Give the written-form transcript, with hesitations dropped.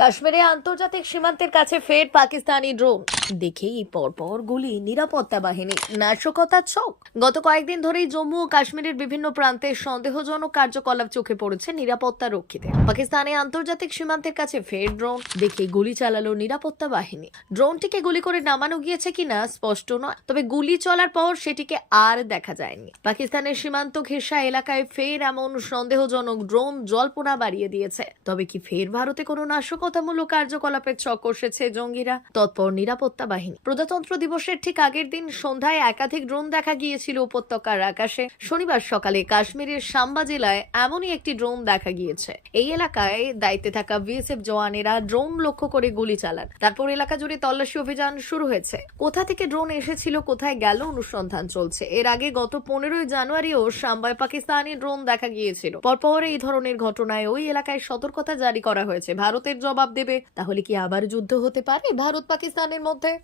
কাশ্মীরে আন্তর্জাতিক সীমান্তের কাছে ফের পাকিস্তানি ড্রোন, দেখেই পরপর গুলি নিরাপত্তা বাহিনী, নাশকতার ছক। গত কয়েকদিন ধরেই জম্মু ও কাশ্মীরের বিভিন্ন প্রান্তে সন্দেহজনক কার্যকলাপ চোখে পড়েছে নিরাপত্তা রক্ষীদের। পাকিস্তানে আন্তর্জাতিক সীমান্তের কাছে ফের ড্রোন, দেখেই গুলি চালালো নিরাপত্তা বাহিনী। ড্রোনটিকে গুলি করে নামানো গিয়েছে কিনা স্পষ্ট নয়, তবে গুলি চলার পর সেটিকে আর দেখা যায়নি। পাকিস্তানের সীমান্ত ঘেঁষা এলাকায় ফের এমন সন্দেহজনক ড্রোন জল্পনা বাড়িয়ে দিয়েছে। তবে কি ফের ভারতে কোনো নাশকতামূলক কার্যকলাপের ছক কষেছে জঙ্গিরা? তৎপর নিরাপত্তা বাহিনী। প্রজাতন্ত্র দিবসের ঠিক আগের দিন সন্ধ্যায় একাধিক ড্রোন দেখা গিয়েছিল উপত্যকার আকাশে। শনিবার সকালে কাশ্মীরের সাম্বা জেলায় এমনই একটি ড্রোন দেখা গিয়েছে। এই এলাকায় দায়িত্বে থাকা বিএসএফ জওয়ানেরা ড্রোন লক্ষ্য করে গুলি চালান। তারপর এলাকা জুড়ে তল্লাশি অভিযান শুরু হয়েছে। কোথা থেকে ড্রোন এসেছিল, কোথায় গেল, অনুসন্ধান চলছে। এর আগে গত 15ই জানুয়ারিও সাম্বায় পাকিস্তানি ড্রোন দেখা গিয়েছিল। পরপর এই ধরনের ঘটনায় ওই এলাকায় সতর্কতা জারি করা হয়েছে। ভারতের জবাব দেবে, তাহলে কি আবার যুদ্ধ হতে পারে ভারত পাকিস্তানের মধ্যে?